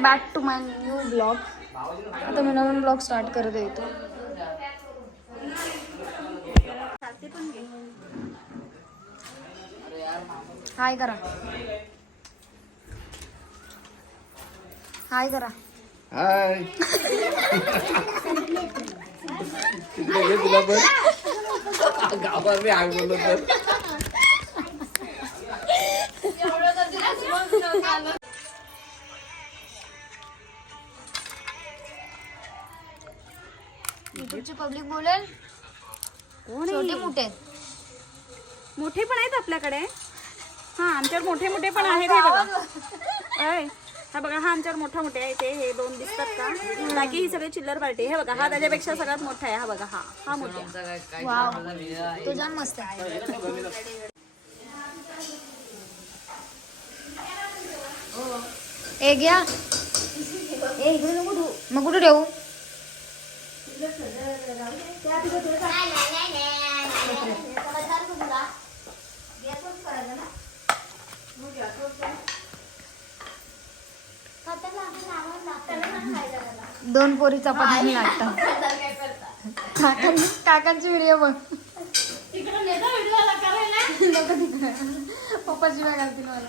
Welcome back to my new blog आता मी नवीन blog start करत येतो हाय करा। हाय करा। हाय। तुला पण गावावर मी हाय बोललो तर युट्यूबची पब्लिक बोलेल? छोटे मोठे. मोठे पण आहेत आपल्याकडे. हा आमच्यावर मोठे मोठे पण आहेत हे बघा. अय, हा बघा हा आमच्यावर मोठा मोठे आहे ते हे दोन दिसतात का? बाकी ही सगळी चिल्लर पार्टी हे बघा हा त्याच्यापेक्षा सगळ्यात मोठा आहे. हा बघा हा हा मोठा आहे. वाव. तो जाम मस्त आहे. ए घ्या. ए इकडे नको ठेवू. मग कुठे ठेवू? दोन पोरी चपाती लागतात काकांची काकांची व्हिडिओ बघ. तिकडे. पप्पा शिवाय घालतील मला.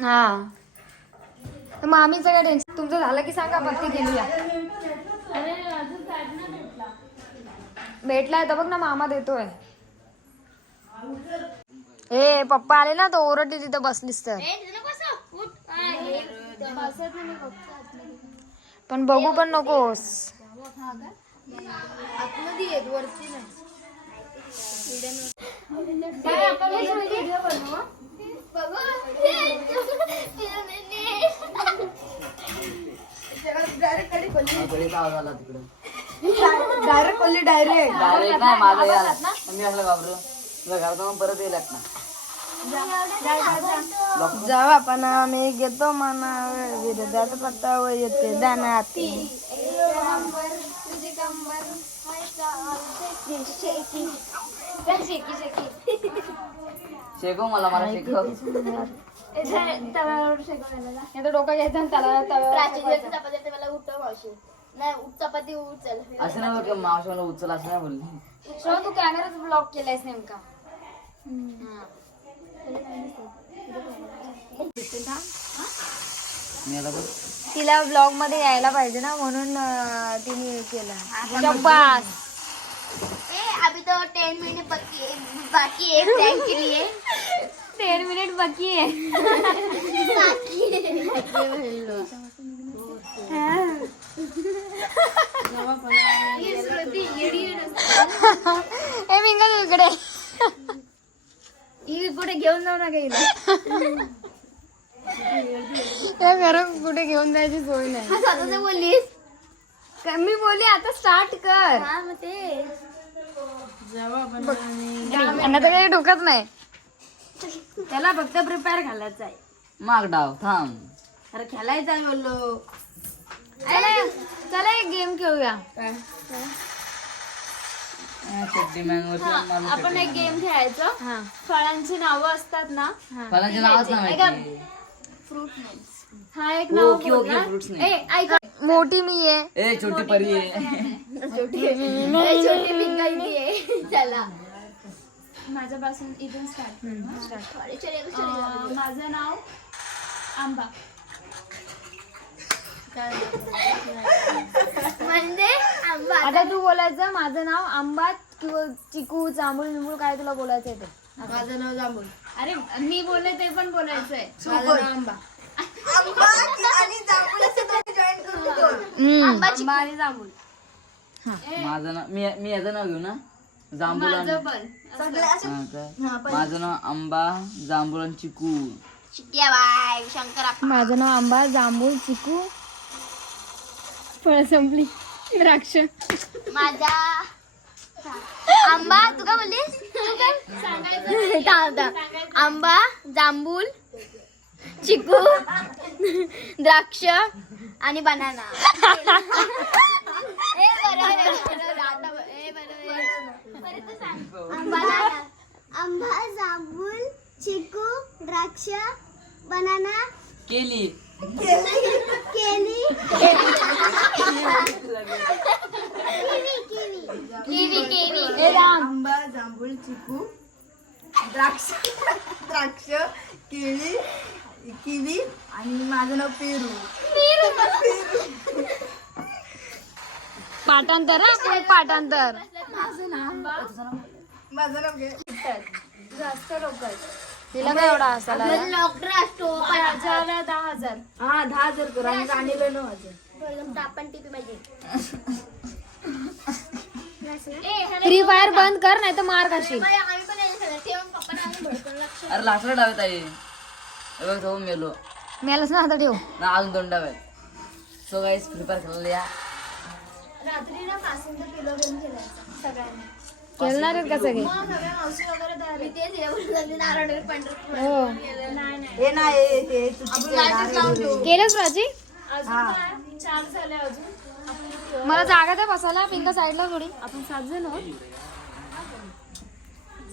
हा तर मामीचं काय टेन्शन तुमचं झालं की सांगा पत्ती केली भेटलाय तर बघ ना मामा देतोय. ए पप्पा आले ना तो ओरडली तिथं बसलीस तर. पण बघू पण नकोस. डायरेक्ट कोल्ली डायरेक्ट डायरेक्ट नाही माझं याला मी असलं घाबरू तुला घरात जाऊन परत येईल ना जेव्हा पण आम्ही घेतो मना विरोधात पत्ता व येते दानाती. शेकव मला मला शेकव आता डोकं घ्यायचं आणि त्याला तव्यावर असं नाही बघ मावशी मला उचल असं नाही बोलली तू कॅमेराच ब्लॉक केलायस नेमका. मी आता बघ. तिला ब्लॉगमध्ये यायला पाहिजे ना म्हणून अं, तिने हे केलं. शब्बास अभी तो टेन मिनट बाकी है बाकी है प्रैंक के लिए। टेन मिनिट बाकी आहे बाकी है। मिंगा तू इकडे। कुठे घेऊन जाऊ नका हिला. त्या घरात कुठे घेऊन जायची सोय नाही. हा स्वतःच बोललीस? मी बोलली आता स्टार्ट कर. हा मग ते. तर काही डोकत नाही. त्याला फक्त प्रिपेअर घालायचं आहे माग डाव थांब. अरे खेळायचं आहे बोललो. चला चला एक गेम खेळूया. चड्डी मँगो आपण एक गेम खेळायचो. हा. फळांची नावं असतात ना फळांचे नावच नाही माहिती. हा एक नाव ओके ओके फ्रुट्स ए नाही ऐक. मोठी मी आहे. ए छोटी परी आहे. छोटी पिंगा इथे आहे. चला. माझ्यापासून इथून स्टार्ट अरे चले गो, चले जाऊ. माझं नाव आंबा. म्हणजे आंबा. आता तू बोलायचं माझं नाव आंबा किंवा चिकू जांभूळ बिंबूळ काय तुला बोलायचं आहे ते? माझं नाव जांभूळ. अरे मी बोलले ते पण बोलायचंय. माझं नाव आंबा. माझं नाव मी मी याचं नाव घेऊ ना? जांभूळ आणि- हा काय? माझं नाव आंबा जांभूळ आणि चिकू. बाय शंकर. माझं नाव आंबा जांभूळ चिकू. फळ संपली. द्राक्ष. माझा आंबा तू काय बोललीस. आंबा जांभूल चिकू द्राक्ष आणि बनाना. ए, बरोबर आहे, बरोबर. आता ब- ए, बरोबर आहे. बनाना. आंबा जांभूळ चिकू द्राक्ष बनाना. केली. केली. किवी किवी आंबा जांभूळ चिकू द्राक्ष द्राक्ष केळी किवी आणि माझं नाव पेरू. पाठांतर हा? पाठांतर. माझं नाव घे. जास्त लोक तिला काय एवढा असायला डॉक्टर असतो दहा हजार हा दहा हजार करू. आणि गाणीला नऊ हजार. आपण टीपी पाहिजे फ्री फायर बंद कर नाही तर मार खाशील. आम्ही पण यायला सांगितलं. ठेवून पप्पांना आम्ही भडकून लक्ष अरे लाकडं डावेत आहे हे बघ तो मेलो. मेलाच ना आता ठेव. ना अजून दोन डाव आहेत. सो गाईस फ्री फायर खेळले या रात्री ना पासून तर किलो घेऊन खेळायचं सगळ्यांनी. खेळणार आहेत का सगळे? मग सगळ्या मावशी वगैरे तयार आहे. तेच येऊन लागले नारळ वगैरे पंढरपूर. हो. नाही नाही. हे नाही चुकीचं केलंच प्राची चार झाले अजून. मला जागा द्या बसायला पिंका साईडला थोडी. आपण सात जण आहोत.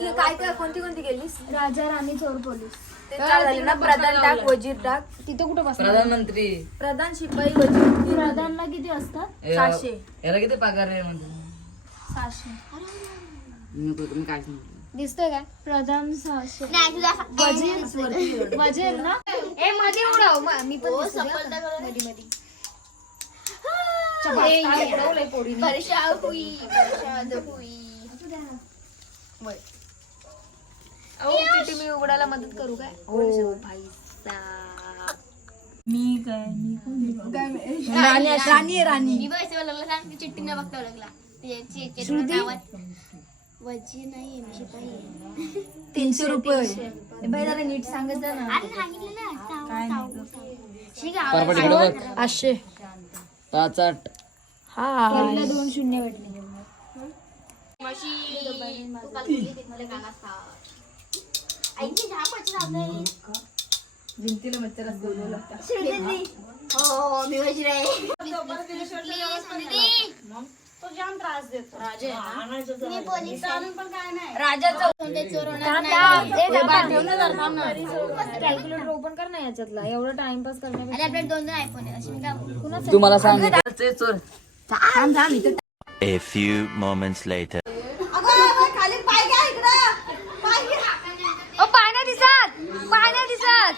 ती काय काय कोणती कोणती गेलीस राजा राणी चोर पोलीस. झाले ना? प्रधान टाक वजीर टाक. तिथं कुठं बस प्रधानमंत्री. प्रधान शिपाई वजीर प्रधानला किती असतात हे- सातशे. याला किती पगार आहे म्हणतो? सहाशे. तुम्ही दिसतोय काय? प्रधान सहाशे. नाही तुझा वजीर वजीर ना? ए मध्ये उडव. म- मी पण दिसते का? मध्ये मध्ये च्या उडवलंय पोरीने. वर्षा हुई वर्षा हुई. अहो, मी उघडायला मदत करू काय? हो. राणी राणी राणी. मी ओळखला सांग चिठ्ठी न बघता नाही मी आहे. तीनशे रुपये. बाई जरा नीट सांगत जा ना. आठशे. पाच आठ हा दोन शून्य भेटले. भिंतीला मच्छर. हो मी दीदी. तो जाम त्रास देतो. मी पोलीस आहे. राजाचं कोणते चोर होणार नाही. कॅल्क्युलेटर ओपन कर ना याच्यातला. एवढं टाइमपास करण्यापेक्षा. आणि आपल्याकडे दोन दोन आयफोन आहे असे मी काय बोलू? तू मला सांग. ते चोर A few moments later. ओ पाय नाही दिसत पाय नाही दिसत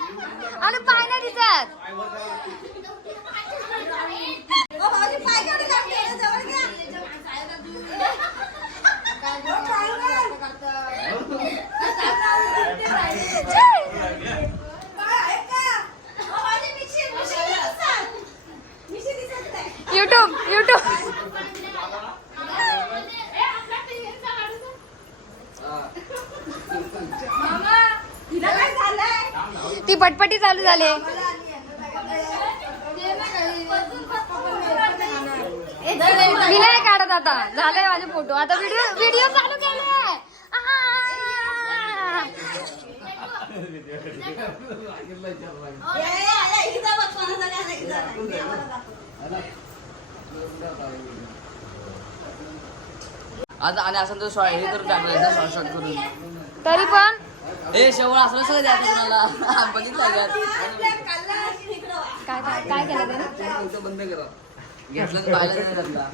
आणि पाय नाही दिसत युट्यूब युट्यूब ती पटपटी चालू झाली. नाही काढत आता. झालंय माझे फोटो. आता व्हिडिओ व्हिडिओ चालू केलाय. आ! आता आणि असं तर हे करून टाकलं शॉर्ट शॉर्ट करून. तरी पण ए शेवळ असलं सगळं द्यायचं तुम्हाला बघितलं का काय काय काय केलं त्याने फोटो बंद करा घेतलं तर पाहिलं नाही त्यातला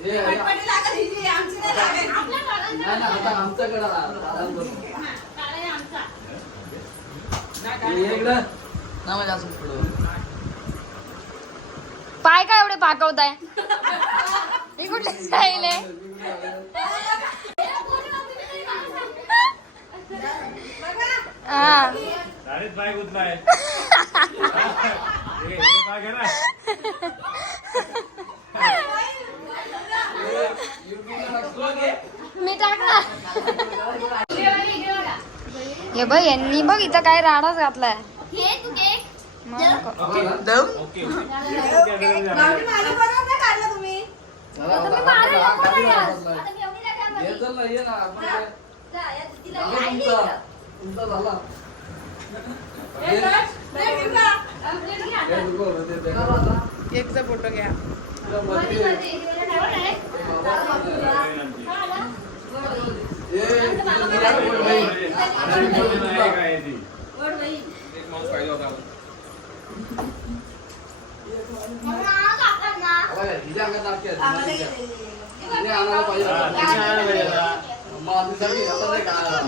ए, अरे, नाही, नाही, आता आमच्याकडं आला. आराम करू. ये इकडं. ना म्हणजे असं पुढं. पाय काय एवढे पाकवताय हे. कुठे स्टाईल आहे हा मी टाकला हे बघ यांनी बघ इथं काय राडाच घातलाय. हे तू केक आता मी एवढी नाही करणार. एकचा फोटो घ्या.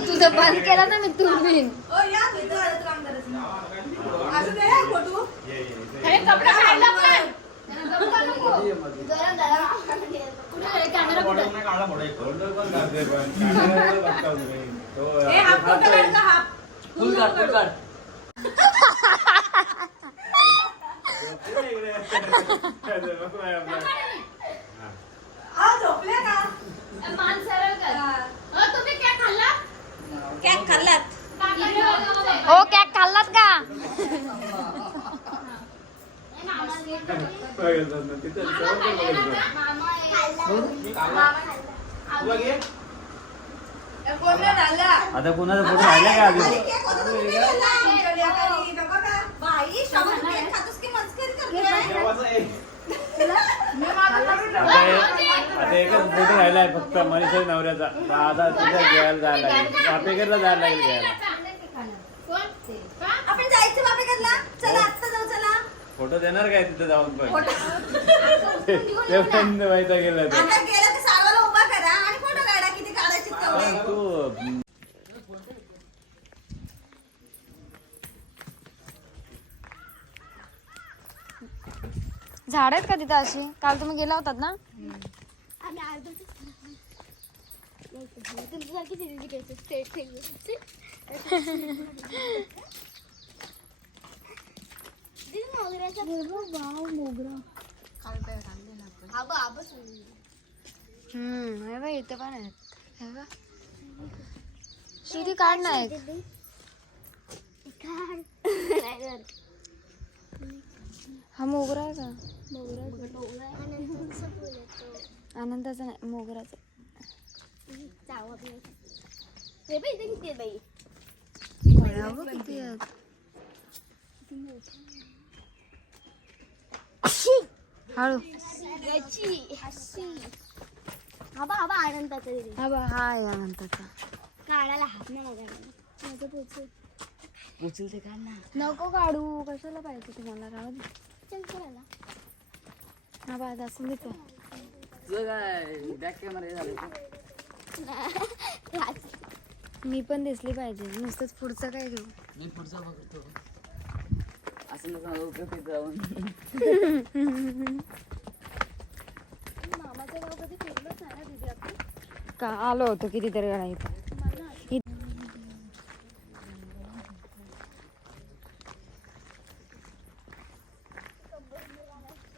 तुझं बंद केला ना मी आहे? कॅमेरा कुठे आहे? फुल काढ फुल काढ मान सरळ कर अ, तुम्ही केक खाल्ला कॅक खाल्लात हो कॅक खाल्लात का आता कोणाचा फोटो राहिला का अजून आता एक- आता एकच फोटो राहिलाय फक्त मनीषा नवऱ्याचा आता तुझ्या घ्यायला जायला लागेल वापेकरला जायला लागेल घ्यायला आपण जायचं बाबे करला चला आत्ता जाऊ चला फोटो देणार काय तिथे जाऊन पण ते पण व्हायचा गेला ते आता गेलं तर सारवाला उभा करा आणि फोटो काढा किती काढायचे तेवढे पण तू झाड आहेत का तिथं अशी? काल तुम्ही गेला होतात ना? हम्म हे बघ इथे पण आहेत. हे बघ. श्रुती काढ ना एक. हा मोगरा आहे का? आनंदाचा नाही मोगराचा हे किती हळू. आनंदाचा हा हा आहे आनंदाचा. काढायला हात नाही लागायला. माझं ना. नको काढू कशाला पाहिजे तुम्हाला. चल करायला हा बा असं देतो बॅक कॅमेरा हे झालं? मी पण दिसली पाहिजे. नुसतंच पुढचं काय घेऊ? मी पुढचा बघतो. असं नसं उपयोग जाऊन मामाचं गाव कधी फिरलोच नाही ना दिदी आपण का? आलो होतो कितीतरी वेळा इथं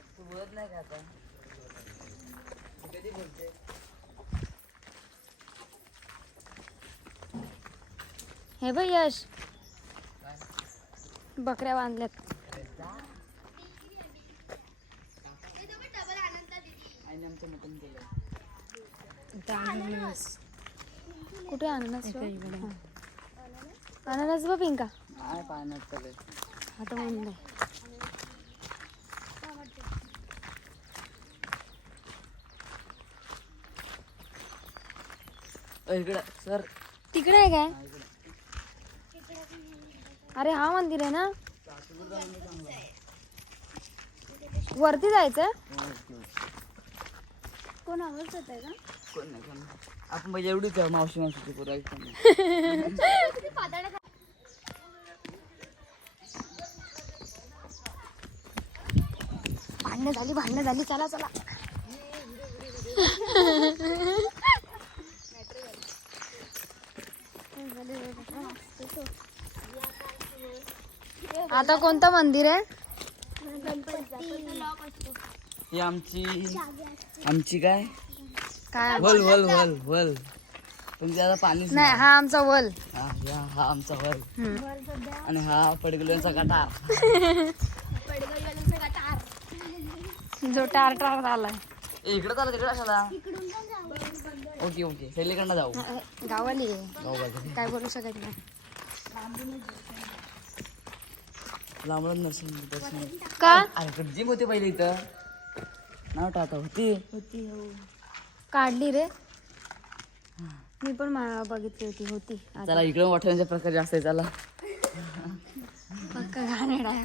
तू बोलत नाही का आता तू कधी बोलते हे बघ यश. बकऱ्या बांधल्यात. अननस कुठे अननस हा. अननस बघ पिंका. आता म्हणून इकडं सर. तिकडे आहे काय? अरे हा मंदिर आहे ना वरती जायचं कोण आवडत होतं का कोण नाही कोण नाही. आपण म्हणजे एवढीच आहे, मावशी मावशीची पोरं नाही. भांडणं झाली भांडणं झाली चला चला आता कोणतं मंदिर आहे? ही आमची आमची काय? काय? वल वल वल वल. पण नाही हा आमचा वल. हा या हा आमचा वल. आणि हा पडगल्यांचा गटार. जो टार टार आलाय इकडे चालू तिकडे कशाला? Okay okay. सैलीकडनं जाऊ. गावाली आहे. जाऊ बाजूला. काय बोलू शकत नाही. नसेल दर्शन का? अरे जिम होती पहिले इथं. नाव टाका होती? काढली रे. मी पण मा- बघितली होती होती. आता चला इकडे प्रकार जास्त आहे चला. पक्का घाणेरडा आहे.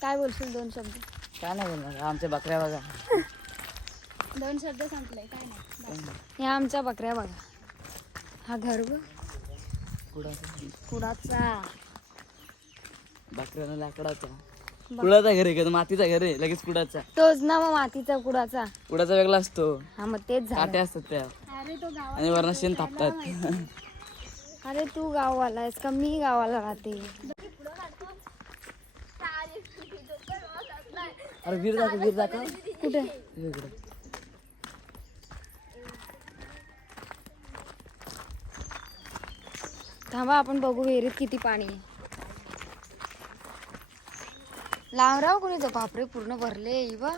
काय बोलशील दोन शब्द? काय नाही बोलणार आमच्या बकऱ्या बघा. दोन शब्द संपले काय नाही या आमच्या बकऱ्या बघा. हा घर बघ. कुडाचा. कुडाचा. बकऱ्यानं लाकडाचा. कुडाचा घर आहे का? मातीचा घर आहे लगेच कुडाचा. तोच ना मग मातीचा कुडाचा. कुडाचा वेगळा असतो. हा मग तेच झालं. असतात त्या. अरे तो गाव आणि वरण शेण थापतात. अरे तू गावाला आहेस का? मी गावाला राहते. अरे वीर दाखव वीर दाखव. कुठे? हे इकडे. थांबा आपण बघू विहिरीत किती पाणी आहे. लांब राव कोणी तो बापरे पूर्ण भरले बा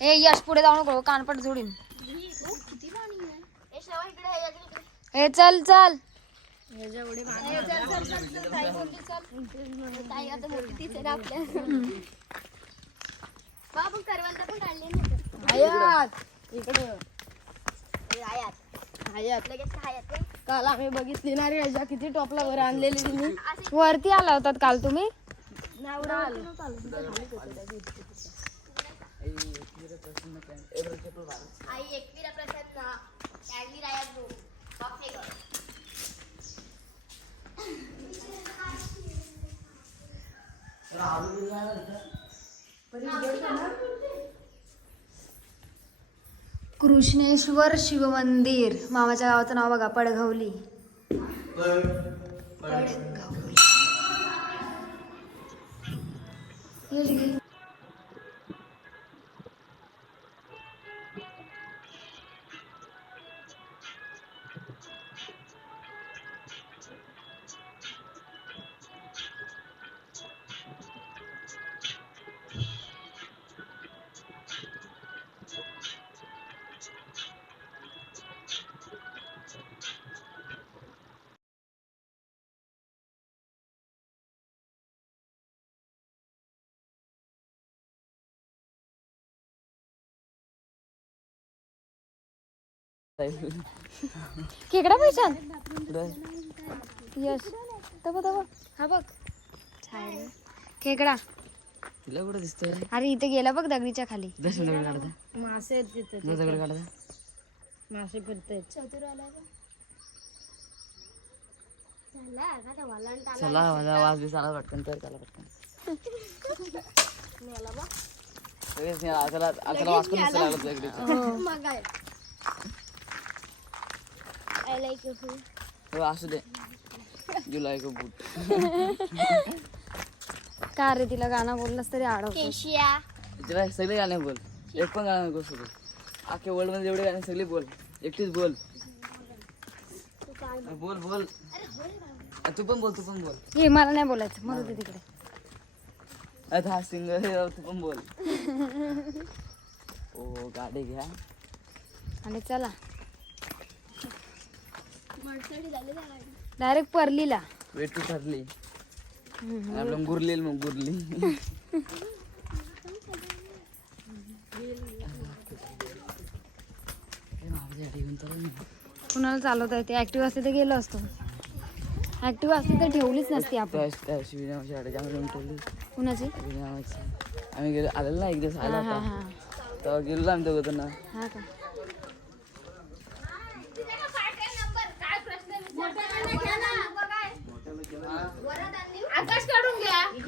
ए यश पुढे जाऊ नको कानपट जोडीन. ए चल चल. आयात. इकडे. आयात. आयात. लगेच काल आम्ही बघितली ना रे अशा किती टॉपला वर आणलेली तिने. वरती आला होतात काल तुम्ही? आई कृष्णेश्वर शिवमंदिर. मामाच्या गावाचं नाव बघा पडघवली. पडघवली. खेकडा पैशान. यश. तब तब. हा बघ. छान. खेकडा. तिला कुठं दिसतोय? अरे इथे गेला बघ दगडीच्या खाली. दर्शन दगड काढता मासे तिथे दगड काढता मासे फिरते चला माझा आवाज बी आला पटकन तर नाही दगडीचं. मग काय? आय लाईक यू हो, असू दे. जुलै को बूट का रे तिला गाणं बोललंस तरी आडव केशिया. तिला सगळे गाणे बोल. एक पण गाणं नको सोडू अख्ख्या वर्ल्डमध्ये जेवढे गाणे सगळे बोल. एकटीच बोल. बोल बोल. अ, तू पण बोल तू पण बोल. हे मला नाही बोलायचं. मरू दे तिकडे. अरे हा सिंगर तू पण बोल. ओ गाडी घ्या. आणि चला. डायरेक्ट परलीला. वेटू ठरली. आपलं गुरलेल मग गुरली. कुणाला चालवता येते? ऍक्टिव्ह असते तर गेलो असतो. ऍक्टिव्ह असते तर ठेवलीच नसती आपण. कुणाची? आम्ही गेलो आलेलो ना एक दिवस आला तेव्हा गेलो आम्ही दोघं हा का आकाश काढून घ्या काय भाऊजींचा नंबर आहे का हा आमच्याकडे असं पर्पल वाजवतो ना हा आपला नंबर आता आम्ही